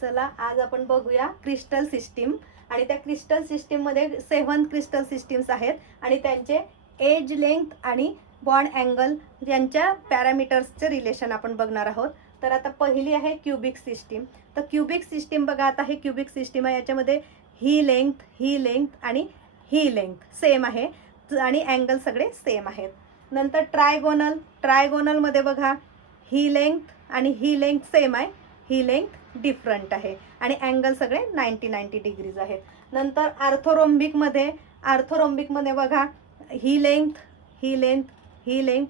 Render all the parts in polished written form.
चला आज आपण बघूया क्रिस्टल सिस्टीम आणि त्या क्रिस्टल सिस्टीममध्ये 7 क्रिस्टल सिस्टीम्स आहेत आणि त्यांचे एज लेंथ आणि बॉन्ड अँगल यांच्या पॅरामीटर्सचे रिलेशन आपण बघणार आहोत. तर आता पहिली आहे क्यूबिक सिस्टीम. तर क्यूबिक सिस्टीम बघा, आता हे क्यूबिक सिस्टीम आहे, याच्यामध्ये ही लेंथ आणि ही लेंथ सेम आहे आणि अँगल सगळे सेम आहेत. नंतर ट्रायगोनलमध्ये बघा ही लेंथ आणि ही लेंथ सेम आहे, ही लेंथ डिफरंट आहे आणि अँगल सगळे 90 डिग्रीज आहेत. नंतर आर्थोरोम्बिकमध्ये बघा ही लेंथ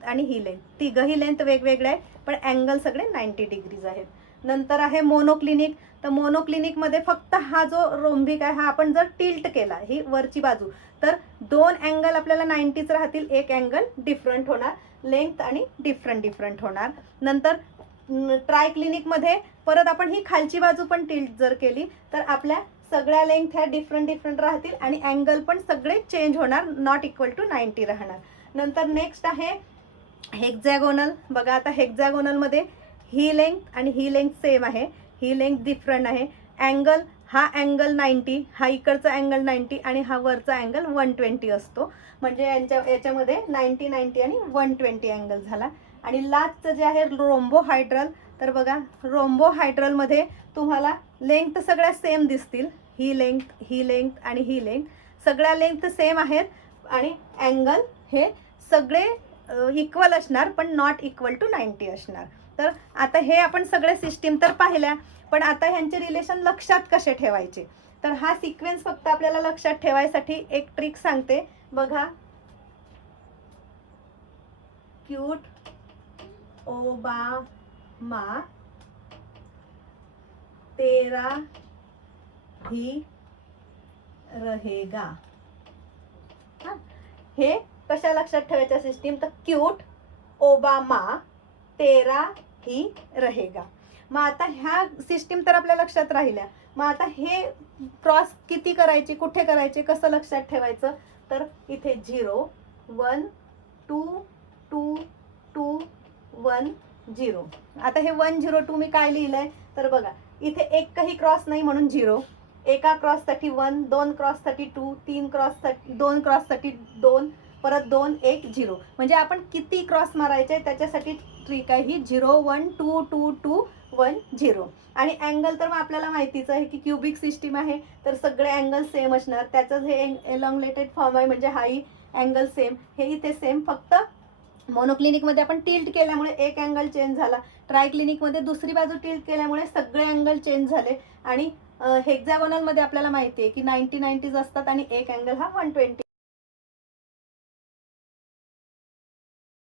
आणि ही लेंथ, तिघही लेंथ वेगवेगळे आहे पण अँगल सगळे 90 डिग्रीज आहेत. नंतर आहे मोनोक्लिनिक. तर मोनोक्लिनिकमध्ये फक्त हा जो रोम्बिक आहे हा आपण जर टिल्ट केला ही वरची बाजू तर 2 अँगल आपल्याला 90च राहतील, एक अँगल डिफरंट होणार, लेंथ आणि डिफरंट होणार. नंतर ट्रायक्लिनिकमध्ये परत आपण ही खालची बाजू पण टिल्ट जर केली तर आपल्या सगळ्या लेंथ ह्या डिफरंट राहतील आणि अँगल पण सगळे चेंज होणार, नॉट इक्वल टू 90 राहणार. नंतर नेक्स्ट आहे हेक्झॅगोनल. बघा आता हेक्झॅगोनलमध्ये ही लेंथ आणि ही लेंथ सेम आहे, ही लेंथ डिफरंट आहे. अँगल हा अँगल 90, हा इकडचा अँगल 90 आणि हा वरचा अँगल 120 असतो. म्हणजे याच्यामध्ये 90 आणि 120 अँगल झाला. आणि लास्टचं जे आहे रोम्बोहायड्रल. तर बघा रोम्बोहायड्रलमध्ये तुम्हाला लेंथ सगळ्या सेम दिसतील, ही लेंथ आणि ही लेंथ सगळ्या लेंथ सेम आहेत आणि अँगल हे सगळे इक्वल असणार पण नॉट इक्वल टू 90 असणार. तर आता हे आपण सगळे सिस्टीम तर पाहिल्या, पण आता ह्यांचे रिलेशन लक्षात कसे ठेवायचे. तर हा सिक्वेन्स फक्त आपल्याला लक्षात ठेवायसाठी एक ट्रिक सांगते बघा. क्यूट ओबामा तेरा ही रहेगा. हे कशा लक्षात ठेवायच्या सिस्टीम, तर क्यूट ओबामा तेरा ही रहेगा. मग आता ह्या सिस्टीम तर आपल्या लक्षात राहिल्या. मग आता हे क्रॉस किती करायचे, कुठे करायचे, कसं लक्षात ठेवायचं, तर इथे 0 1 2 2 2 1 0. आता हे 1 0 2 मी काय लिहिलंय तर बघा इथे एकही क्रॉस नाही म्हणून 0, एका क्रॉससाठी 1, 2 क्रॉससाठी 2, 3 क्रॉससाठी 2 क्रॉससाठी 2, परत 2 1 0. म्हणजे आपण किती क्रॉस मारायचे त्याच्यासाठी ट्रिक आहे ही 0 1 2 2 2 1 0. आणि अँगल तर मग आपल्याला माहितीच आहे की क्यूबिक सिस्टीम आहे तर सगळे अँगल सेम असणार. त्याचंच हे एलॉंगलेटेड फॉर्म आहे, म्हणजे हाही अँगल सेम, हे इथे सेम. फक्त मोनोक्लिनिकमध्ये आपण टिल्ट केल्यामुळे एक अँगल चेंज झाला, ट्रायक्लिनिकमध्ये दुसरी बाजू टिल्ट केल्यामुळे सगळे अँगल चेंज झाले आणि हेक्झॅगोनलमध्ये आपल्याला माहिती आहे की 90 असतात आणि एक अँगल हा 120